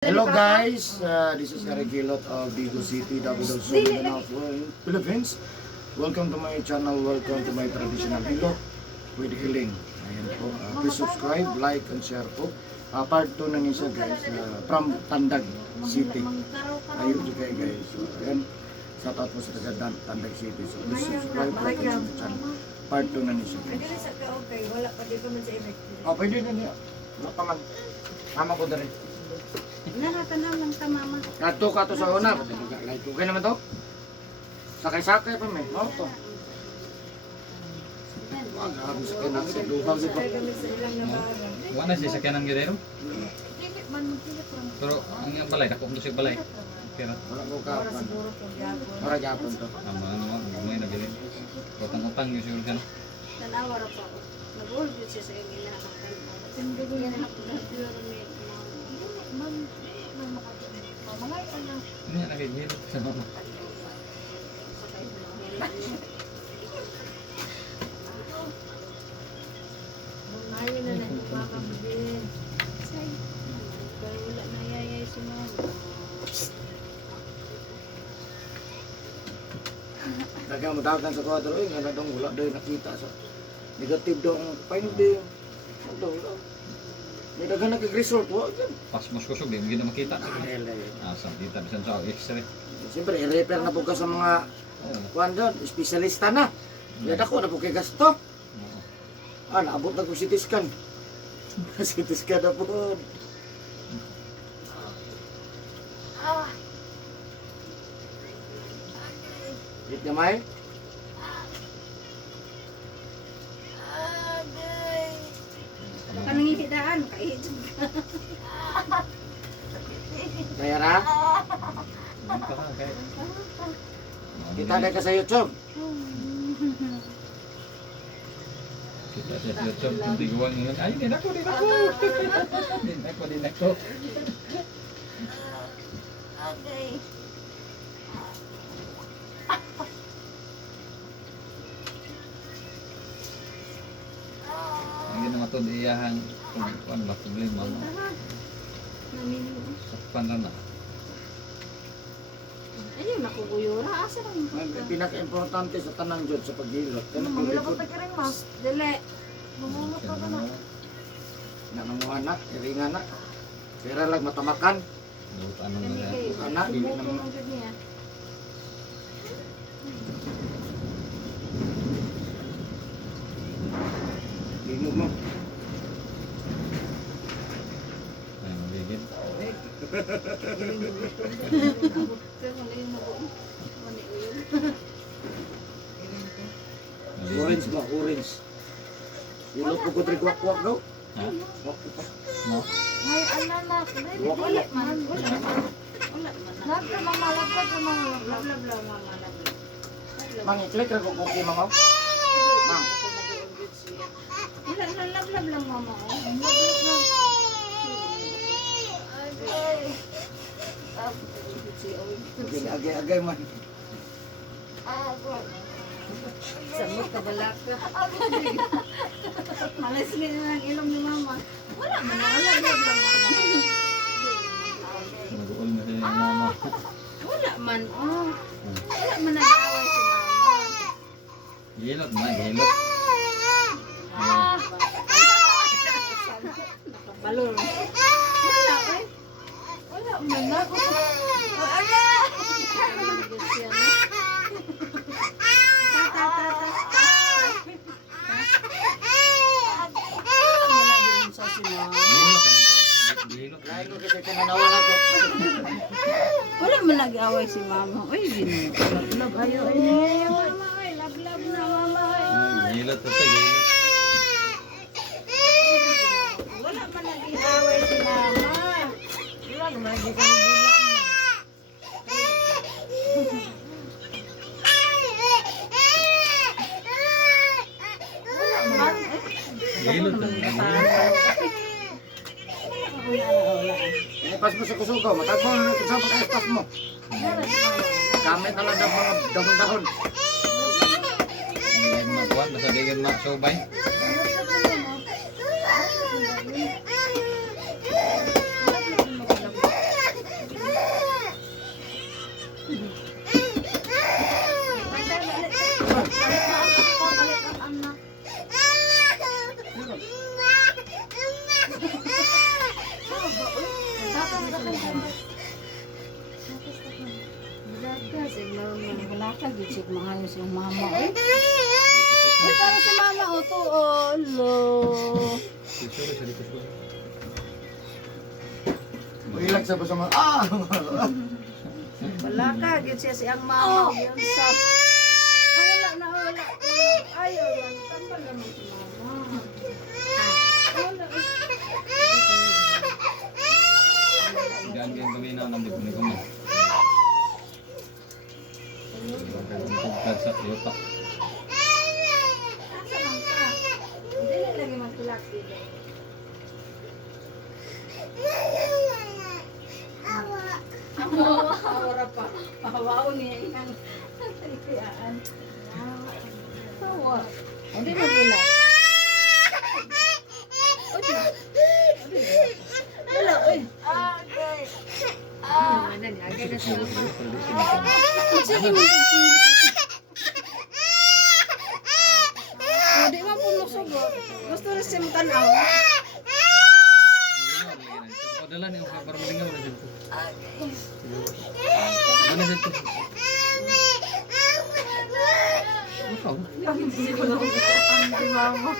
Hello guys, this is Eric Gilot of Bigo City, Davao Sur, Mindanao, Philippines. Welcome to my channel, welcome to my traditional Hilot with Healing. Ayan po, please subscribe, like, and share po. Part 2 na niya guys, from Tandag City. Ayun juga guys. So, ayan, shout out po sa taga Tandag City. So please subscribe, like, and share the channel. Part 2 na niya guys. Wala pa dito man sa imig. Pwede na niya. Wala pa man. Tama ko na rin. Nakatanaw lang sa mama. Kato sa una. Okay naman to. Sakay-sakay pa may. Ano to? Wag, habang sakay namin. Duhang dito. Wala siya sakyan ng Guerrero. Pilit man, pilit lang. Pero ang balay, nakuha siya balay. Pero Wala ko ka. Siguro kung gapon. Para Japon to. may nabili. Utang-utang yung siguro siya. Tanawa ra pa. Nag-ulbit siya sa inyo na nakakay mo. Hindi ko yan nakakay. Mamangay ka na. Ano yan, nagigilip sa mama. Mamangay na nagpapakabin. Kaya wala na yayay si mama. Kaya matawagan sa kwadro. Nga na dong wala doon nakita sa negative dong. Paano din? Wala. May dagan nag-resort. Wala dyan. Pas mas kusog, hindi na makita. Dita bisan sa x-ray. Siyempre, i-repair na po ka sa mga Oo. kuwan doon. Espesyalista na. Yan ako na po kay gasto. Naabot na po CT scan. CT scan na po. Hit niya may? Kanang ihidaan, kaihid. Kaya ra? Kita na ka sa YouTube. Kita siya sa YouTube, hindi guwang yun. Ay, din ako. Din ako. Okay. Hindi naman ito diyahan. Ano ba problema mo? Sakpan na na. Ayun, nakuguyura. Asa lang yung Ang pinaka-importante sa tanang Diyod sa paghilot. Ano, Kanang mamilapot paglikod na ka rin, mas. Dili. Mamumot ka na. na nanguhanak, iringanak. Pera lang matamakan. Ano na Hindi yan? kayo. Anak, dili Bumuto naman. ng ganyan niya. Linog mo. Ay, maligid. Kaya kung yung mabuo. Mani o yun. Orange ba? Orange. Hilot po ko trigwak-wak daw. Ha? Wak ko pa. No? May anak. Wala man. Wala man. Wala man. Lablab mama. Lablab mama. Lablab lang mama. Lablab. Mang, i-click lang kung okay mga. Mang. Wala na. Lablab lang mama. Lablab lang. Agay-agay man. Samot ka balak ka. Malas na ng ilong ni mama. Wala man na. Lablab lang mama. Nag-uol na siya yung mama. Wala man. Wala man nag-away si mama. Gilot na, gilot. Nakabalon. Wala eh. Wala man na. Wala. Gilot. Lain ko kasi pinanawan ako. Wala man nag-away si mama. Uy, gino. Lablab ayaw. Ay, mama. Ay, lablab na mama. Gilot ito, gilot. Wala man nag-away si mama. Wala man nag-away. Gilot na. Ipas mo sa kusugaw. Matagpo na sa pag-espas mo. Gamit na lang ng mga dahon-dahon. Hindi makuha, basta digin na subay. Wala ka, gisig maayos yung mama. Ay, para si mama, o to, olo. Dito na siya dito siya. Relax sa mga ah! Wala ka, gisig siyang mama. Yun sa... Wala. Ayaw yan, tambal naman si mama. Wala. Ganyan kami na nandito ni kami. Tugtad sa yotak. Saan ka? Hindi na lagi magtulak dito. Awara pa. Pahawaon niya inang talikayaan. Hawa. Hindi na gila. Wala, oy. Okay. Nalagay na siya. Sige mo. Di man po musugot. Gusto rin siya matanaw. Padala niyo para malingaw na dito. Mana dito? Ikaw? Ang mama.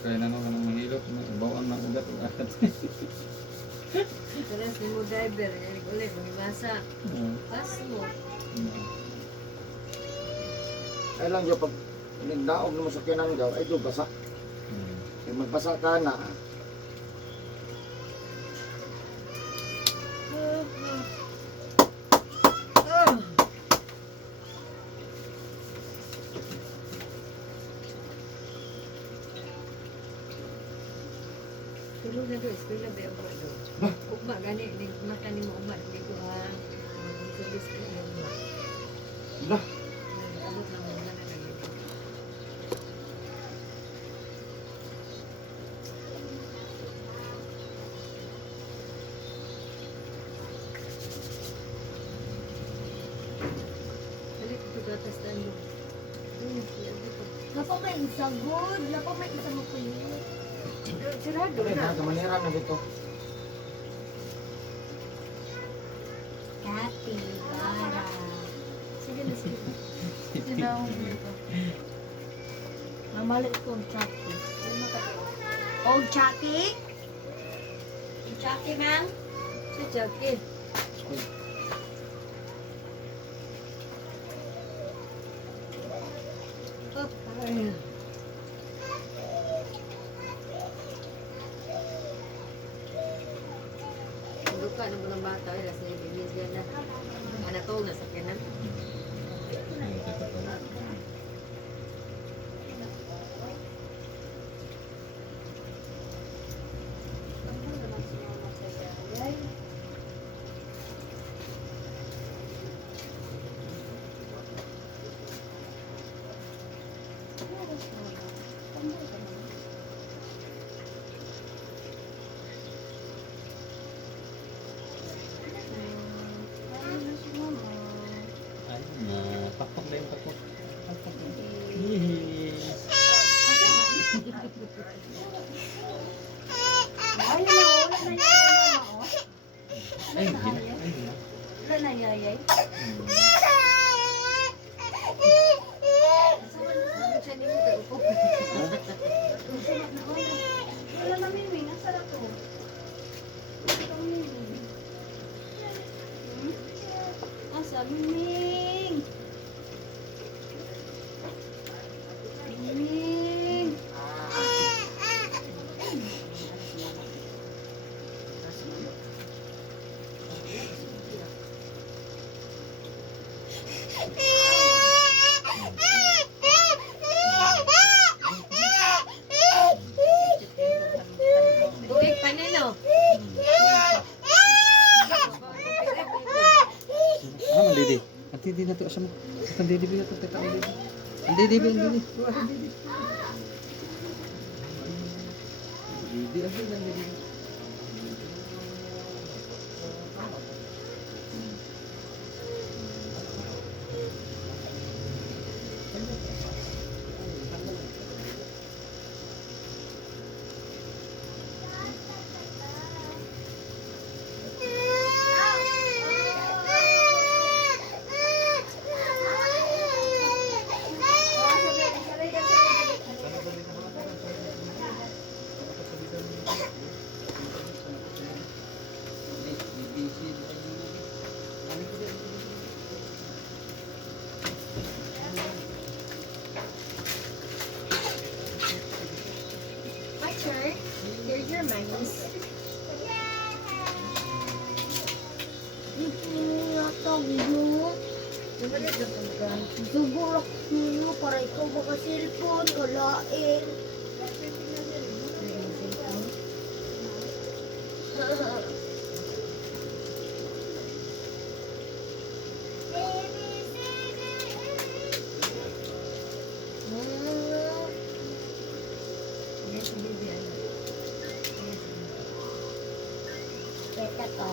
Kaya na naman ang mahilot, bawang na ugat ang akat. Terus ni mo driver, ulit magibasa. Pas mo. Ay lang yung pag nagdaog naman sa kinanggaw, ay doon basa. Kaya magbasa ka na. Tulog na doon, eskwela ba yung ugma doon? Ugma, gani, mata ni mo ugma, hindi ko ha, mag-service ko yung ugma. Lah, Abot na mo na nagiging. Balik ito gatas na mo. Napa may isa good, napa may isa makulit. Sirado tuloy na. na, kamanira na dito. Capybara. Sige na, sige. Sinaw mo ito. Mamalik ko ang Chucky. Oh, Chucky? Chucky, ma'am? Si Jackie. Up. Ay. Luka na mo ng bata, ay last na ibigyan na. Anak ko, nasa kanan. Ay, pakpak na yung pakpak. Ay, wala na yung mama, oh. Ay, gina. Ay, gina. Wala na yayay. Siya ni mo kayo po. Wala na mimi, nasa na to. Ito mimi. Ming! Ming! Tuig pa nino. Ah, mandidi. Ang didi na to asa mo. Ang didi ba to teta ang didi. Ang didi ba ang didi. Didi ang didi. My turn. Here's your monies. Siguro mo para ikaw maka-cellphone, kalain. Teka to.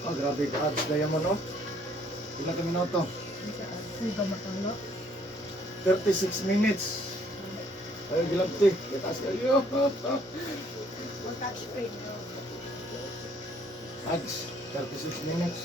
Oh, grabe ka ads Diamond, no? Ilang ka minuto? Uy, gamatalo. 36 minutes. Ay, gilabti. Itaas kayo. Touch screen. Ads, 36 minutes.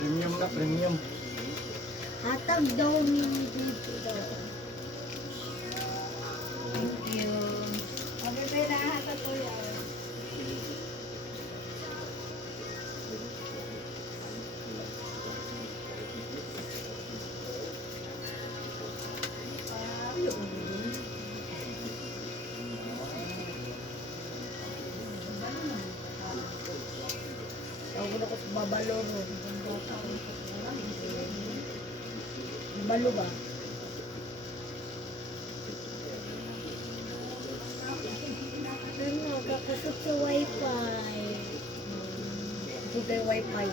Premium na, premium. Hatag daw mini dito daw. Thank you. Pabebe na hatag ko yan. Tawag ako sa babalo mo. Babalo ba? Ano, kakasot sa wifi. Ito tayo wifi.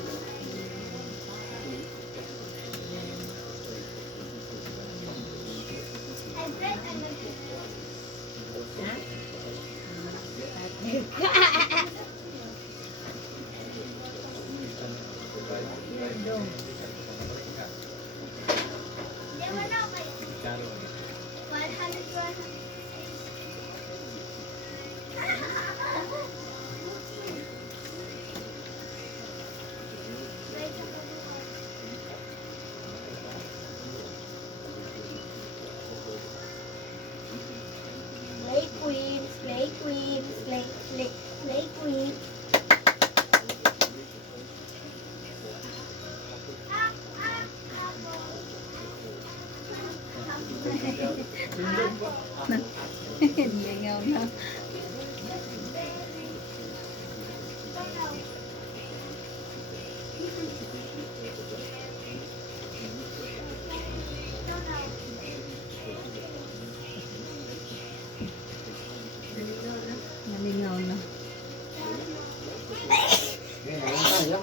Slay queen, slay queen, slay queen. Lingaw na. Nalingaw na. Okay, ayun tayo.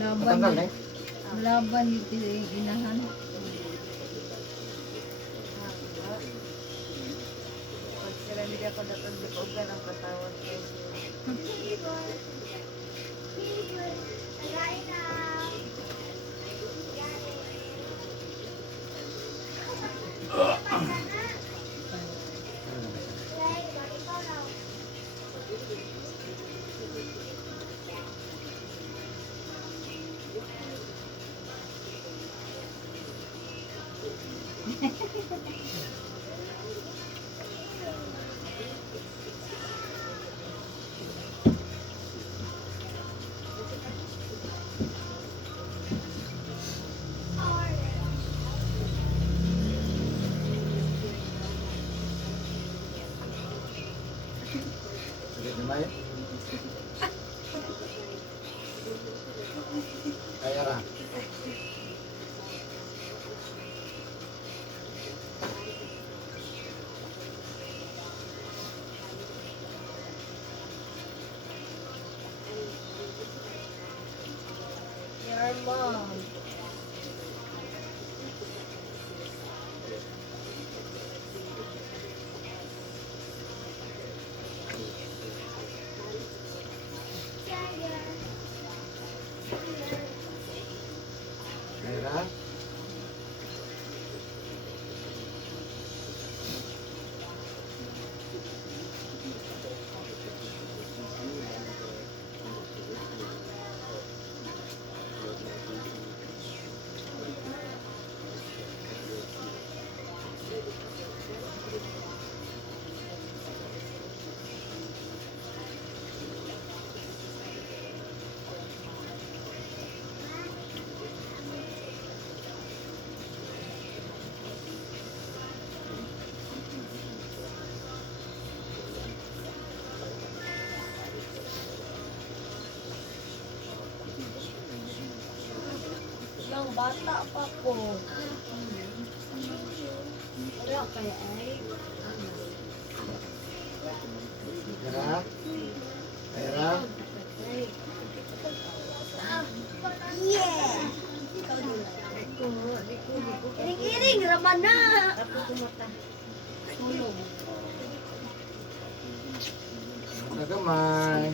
Matanggal na eh. Laban ito inahan. Pag sila hindi ako natagdapogan ang patawad ko. Sige, di ba eh? Kaya ra. Your mom. Kaya ra. Nang bata pa ko. Wala kaya ay. Kaya ra. Kaya ra. Yeah! Iring-iring, raman na! Ako tumata. Tulong. Nagamay.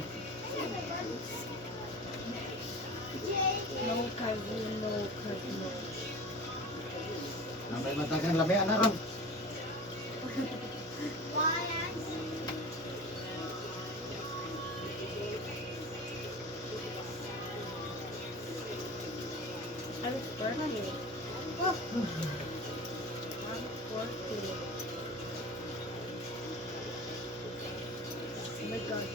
No carb, no carb, no. Nambay matagan labi anak ron. Ano birthday? Oh! Happy birthday. Oh my God.